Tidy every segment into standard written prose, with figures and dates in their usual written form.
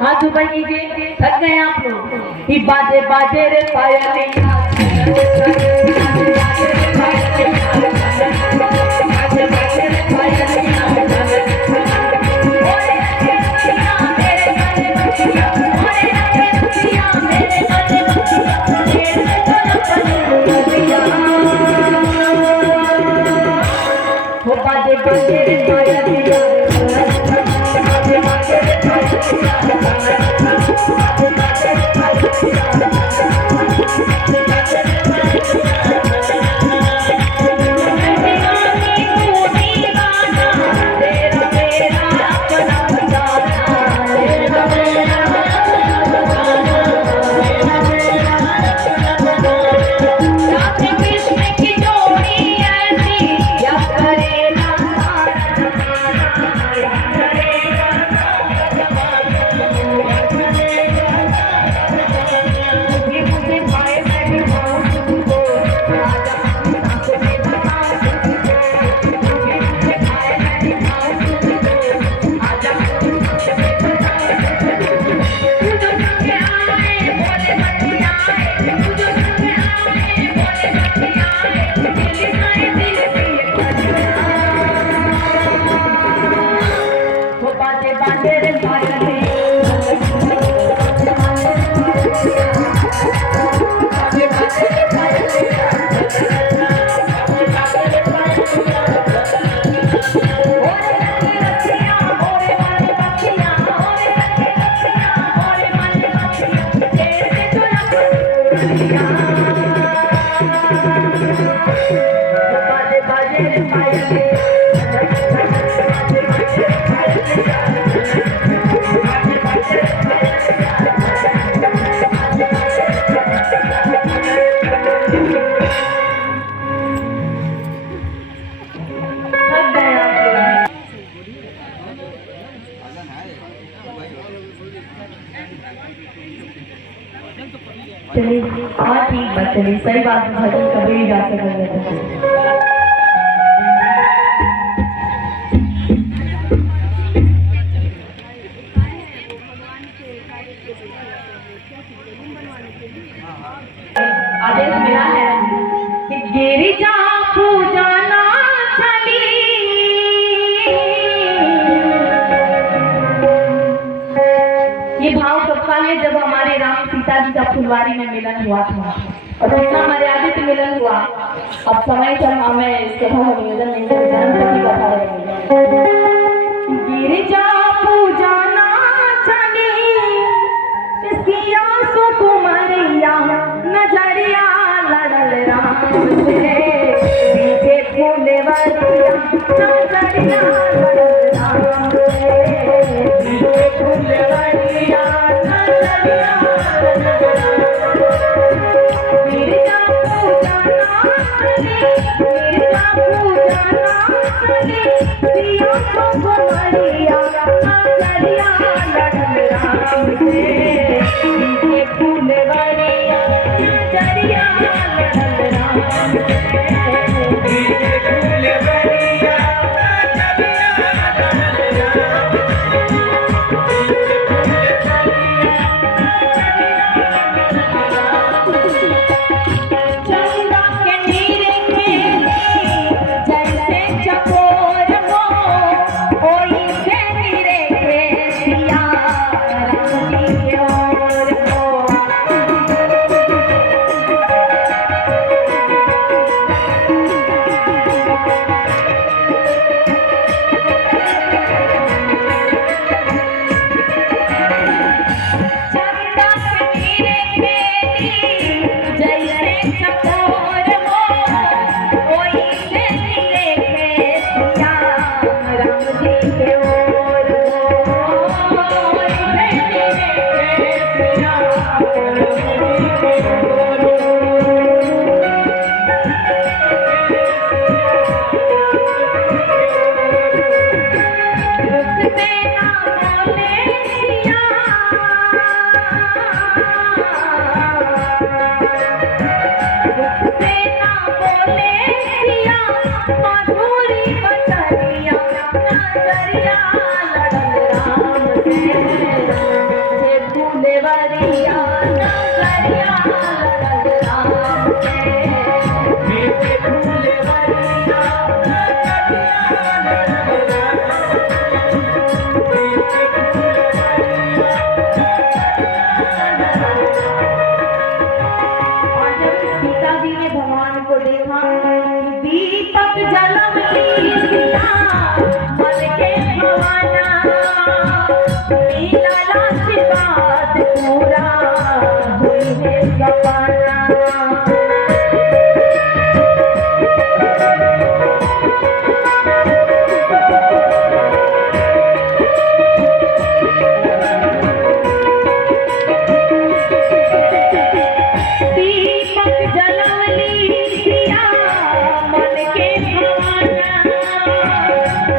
हाथ ऊपर कीजिए, थक गए आप लोग। ये बाजे बाजे रे पायल बाजे बाजे रे पायल चलिए सही बात है, भजन कभी भी गा सकते हैं। आदेश मिला है कि गिरिजा पूजना चली, ये भाव कब का है? जब हमारे राम सीता जी का फुलवारी में मिलन हुआ था और कितना मर्यादित मिलन हुआ। अब समय चल हमें इसके भाव निवेदन नहीं कर जानते की बता रहे। गिरिजा पूजना चली, इसकी आंसू को मरिया नजरिया लड़ल राम से, पीछे फूले वालिया नजरिया लड़ल राम से, पीछे फूले वालिया नजरिया लड़ल राम से। गिरिजा पूजना चली, गिरिजा पूजना चली, इसकी आंसू को मरिया नजरिया लड़ल राम से, पीछे फूले वालिया नजरिया लड़ल राम से, पीछे फूले वालिया नजरिया लड़ल राम से। चंदा के नीरे खेली जैसे चकोर हो, ओई से नीरे खेलिया राम जी के ओर हो। चंदा के नीरे खेली जैसे चकोर हो, ओई से नीरे खेलिया राम जी के ओर हो, ओई से नीरे खेलिया राम जी के ओर हो। उससे ना बोले सिया, उससे ना बोले सिया, मधुरी बचनिया नजरिया लड़ल राम से, पीछे फूले वालिया नजरिया लड़ल राम से, पीछे फूले वालिया नजरिया लड़ल राम से। और जब सीता जी ने भगवान को देखा, दीपक जलवली सिया मन के भवाना, मिलल आशीर्वाद पूरा हुई है सपना। दीपक जलवली सिया मन के भवाना,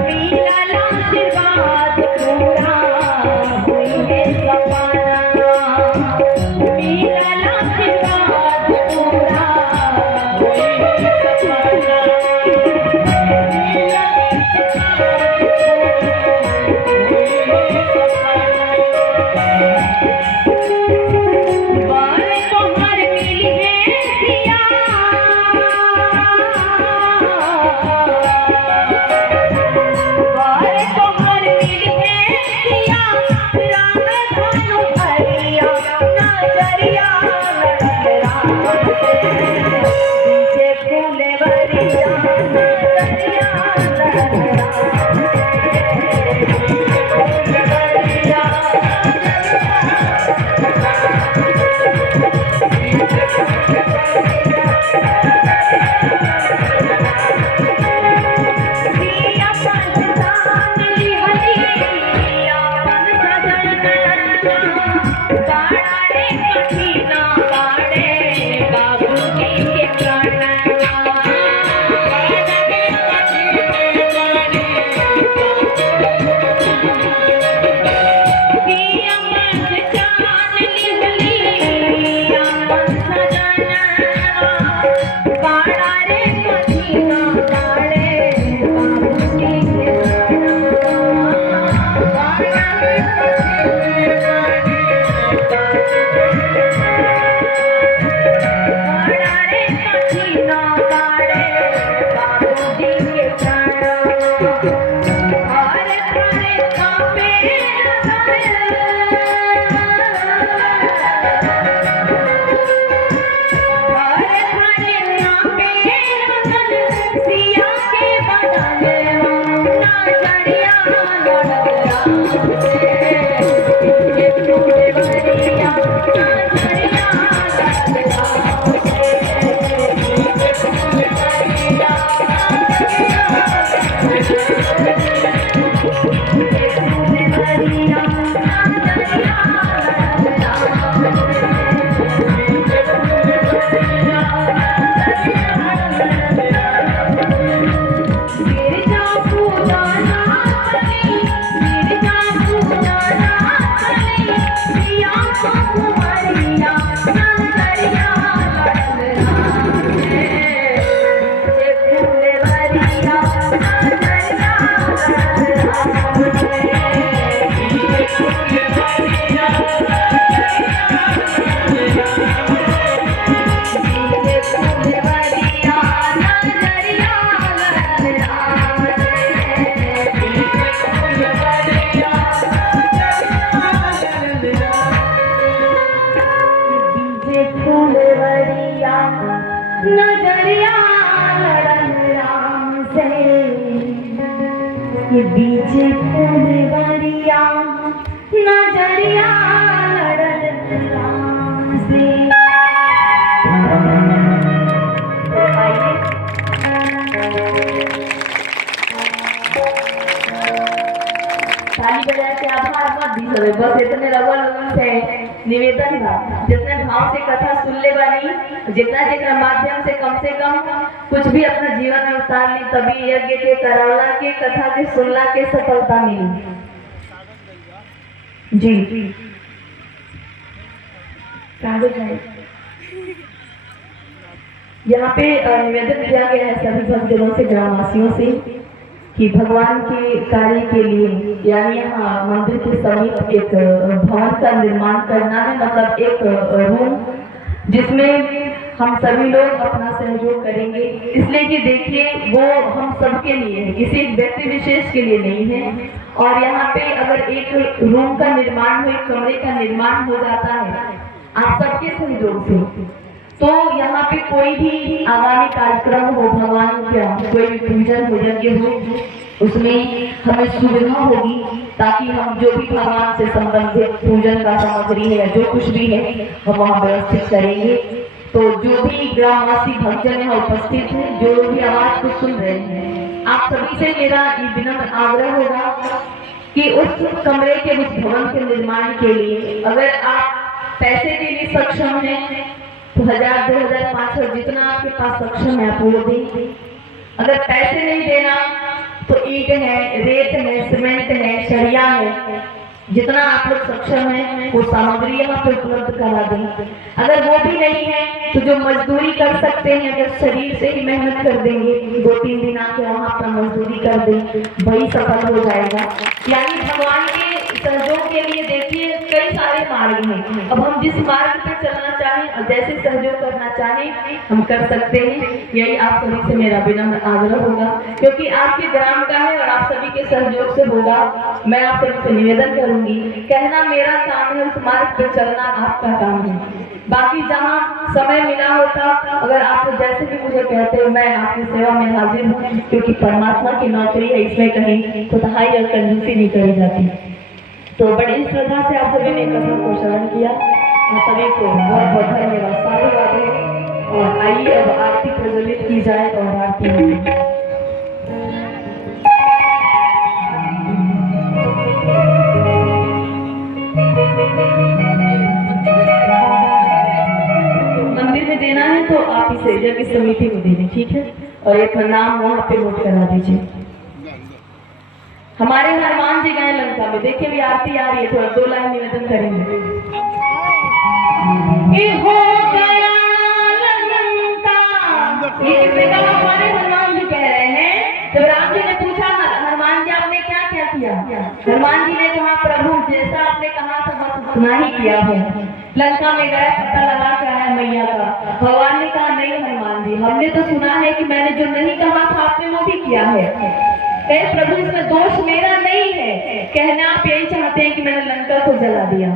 मिलल आशीर्वाद पूरा हुई है सपना, मिलल आशीर्वाद पूरा हुई है सपना, मिलल आशीर्वाद पूरा हुई है सपना। बार तुम्हार मिली है सिया, नजरिया लड़न राम से, ये बीच फुलवरिया नजरिया लड़न राम से। ताली बजा के आभार मत दी सबे, बस इतने रगल लोगन से निवेदन था, जितने भाव से कथा सुन ले बानी, जितना जितना माध्यम से कम कुछ भी अपना जीवन में उतार ली, तभी यज्ञ के करौला के कथा के सुनला के सफलता मिली। जी यहाँ पे निवेदन किया गया है सभी भक्तजनों से, ग्रामवासियों से, कि भगवान के कार्य के लिए यानी यहाँ मंदिर के समीप एक भवन का निर्माण करना है, मतलब एक रूम जिसमें हम सभी लोग अपना सहयोग करेंगे। इसलिए कि देखिए वो हम सबके लिए है, किसी एक व्यक्ति विशेष के लिए नहीं है। और यहाँ पे अगर एक रूम का निर्माण हो, एक कमरे का निर्माण हो जाता है आप सबके सहयोग से, तो यहाँ पे कोई भी आगामी कार्यक्रम हो, भगवान का कोई भी पूजन हो, यज्ञ हो, उसमें हमें सुविधा होगी, ताकि हम जो भी भगवान से संबंधित पूजन का सामग्री है या जो कुछ भी है हम वहाँ व्यवस्थित करेंगे। तो जो भी ग्रामवासी भक्तजन यहाँ उपस्थित है, जो भी आवाज को सुन रहे हैं, आप सभी से मेरा ये विनम्र आग्रह होगा कि उस कमरे के, उस भवन के निर्माण के लिए अगर आप पैसे के लिए सक्षम हैं तो 1000, 2000, 500 जितना आपके पास सक्षम है आप वो दें। अगर पैसे नहीं देना तो ईंट है, रेत है, सीमेंट है, सरिया है, जितना आप लोग सक्षम है वो सामग्री यहाँ पे उपलब्ध करा दें। अगर वो भी नहीं है तो जो मजदूरी कर सकते हैं, अगर शरीर से ही मेहनत कर देंगे, 2-3 दिन आके वहाँ पर मजदूरी कर दें, वही सफल हो जाएगा। यानी भगवान के सहयोग के लिए देखिए कई सारे मार्ग हैं। अब हम जिस मार्ग पे चलना चाहें और जैसे सहयोग करना चाहें हम कर सकते हैं। यही आप सभी से मेरा विनम्र आग्रह होगा, क्योंकि आपके ग्राम का है और आप सभी के सहयोग से होगा। मैं आप सभी से निवेदन करूंगी, कहना मेरा काम है, उस मार्ग पे चलना आपका काम है। बाकी जहाँ समय मिला होता, अगर आप जैसे भी मुझे कहते हो, मैं आपकी सेवा में हाजिर हूँ, क्योंकि परमात्मा की नौकरी है, इसमें कहीं खुदाई और कंजूसी नहीं करी जाती। तो बड़ी श्रद्धा से आप सभी ने कथा को श्रवण किया, आप सभी को बहुत बहुत धन्यवाद, साधुवाद है। और आइए अब आरती प्रज्वलित की जाए और आरती मंदिर में देना है तो आप इसे यज्ञ समिति को देने, ठीक है। और एक नाम वहाँ पे नोट करा दीजिए। हमारे हनुमान जी गए लंका में, देखिए भी आरती आ रही है, थोड़ा 2 लाइन निवेदन करेंगे। हो गया लंका, ये बेटा हमारे हनुमान जी कह रहे हैं। जब राम जी ने पूछा हनुमान जी आपने क्या क्या किया, हनुमान जी ने कहा प्रभु जैसा आपने कहा था बस उतना ही किया है। लंका में गए, पता लगा क्या है मैया का। भगवान ने कहा नहीं हनुमान जी, हमने तो सुना है कि मैंने जो नहीं कहा था आपने वो भी किया है। प्रभु इसमें दोष मेरा नहीं है, कहना आप यही चाहते हैं कि मैंने लंका को जला दिया।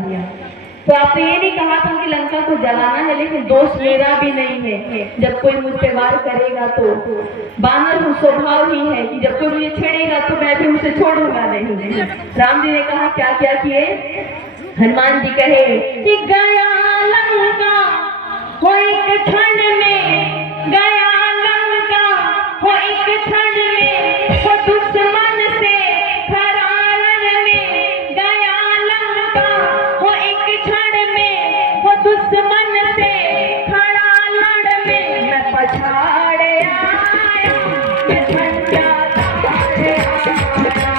तो आपने ये नहीं कहा था कि लंका को जलाना है, लेकिन दोष मेरा भी नहीं है। जब कोई मुझ पे वार करेगा तो बानर हूँ, स्वभाव ही है कि जब कोई मुझे छेड़ेगा तो मैं भी उसे छोड़ूंगा नहीं। राम जी ने कहा क्या क्या किए, हनुमान जी कहे कि गया लंका हो एक क्षण में, गया लंका हो एक क्षण में, हो दुश्मन से खरारण में, गया लंका हो एक क्षण में, हो दुश्मन से खड़ा लड़ में, मैं पछाड़ आया, मैं झंडा गाड़ आया।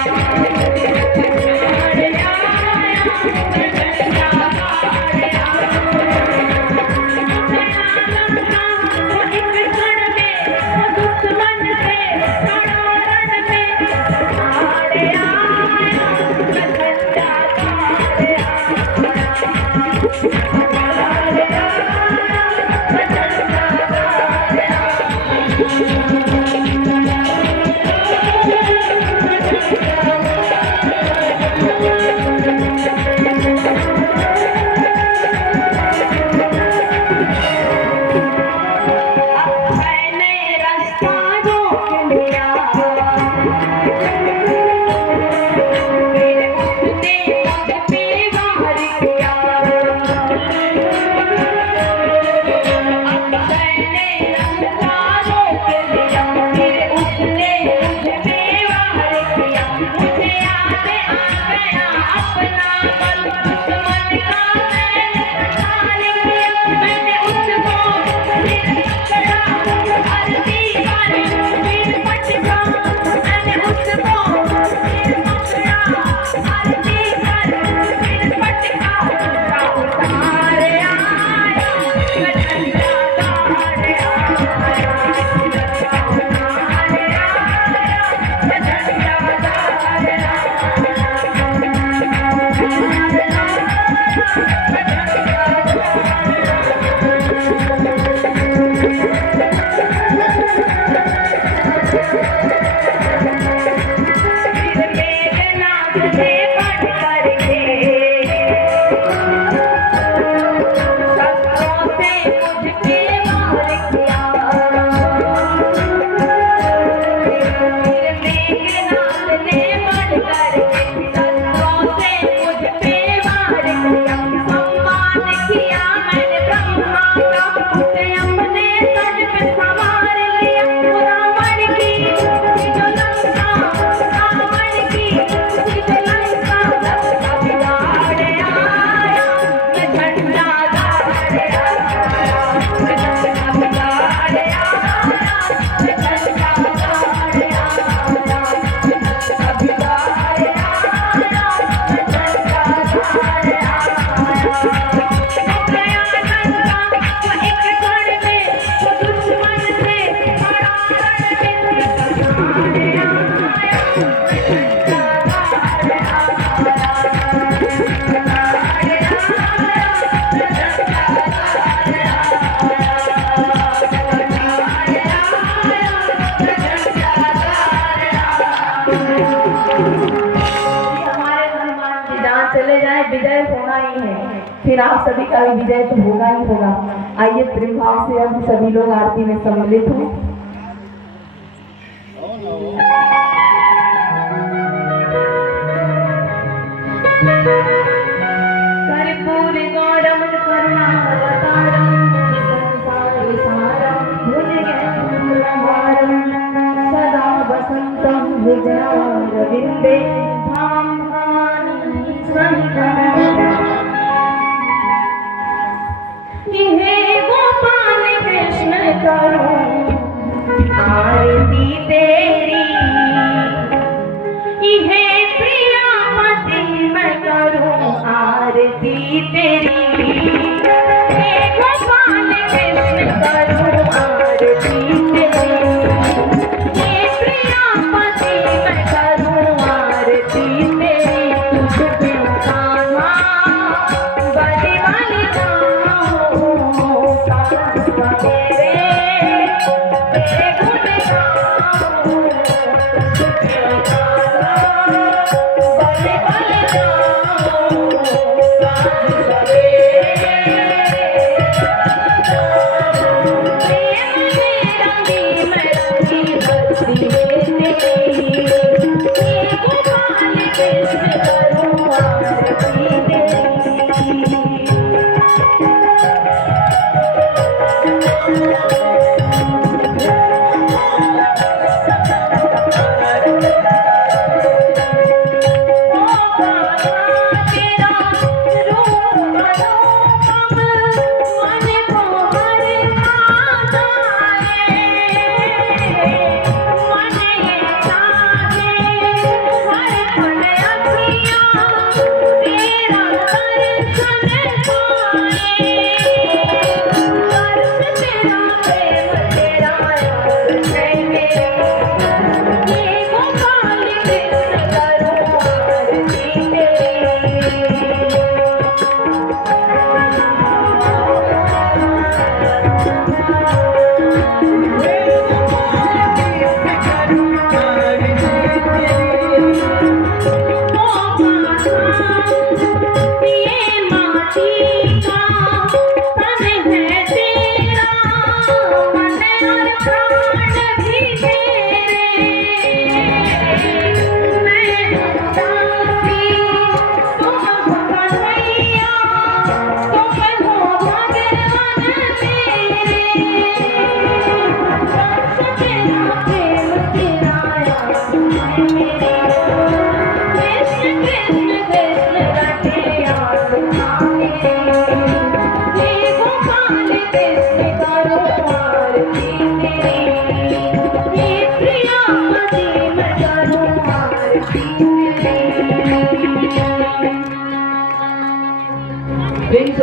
चले जाए विजय होना ही है, फिर आप सभी का भी विजय तो होगा ही होगा। आइए प्रेम भाव से अब सभी लोग आरती में सम्मिलित हों। कर्पूर गौरम करुणावतारम संसार सारम भुजगेन्द्रहारम सदा वसंतं हृदयारविंदे धाम हे गोपाल कृष्ण करो आरती तेरी, हे प्रिया पति मैं करूं आरती तेरी, हे गोपाल कृष्ण करो आरती तेरी, हे प्रिया पति मैं करूं आरती तेरी।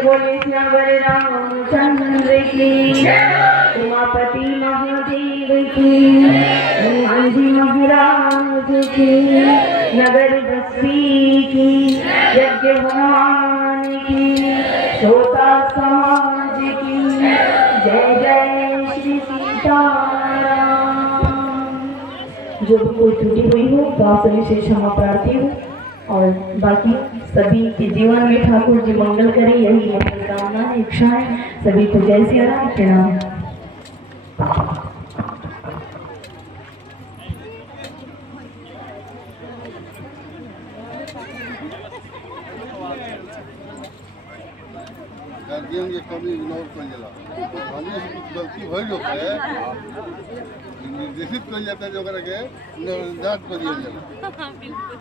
बोलिए श्याम रामचंद्र की उमापति महादेव की, मांझी महाराज की, नगर बस्ती की, यज्ञ भगवान की, श्रोता समाज की, जय जय श्री सीताराम। जो भी कोई त्रुटि हुई हो तो आप सभी से क्षमा प्रार्थी हूँ, और बाकी सभी के जीवन में ठाकुर जी मंगल करें, यही मेरी कामना है, इच्छा है। सभी को जय सिया राम, प्रणाम। गार्जियन के कमी इग्नोर कर हमें कुछ गलती हो जाता है, निर्देशित कर जाता है जो के निर्धारित कर दिया जाता है।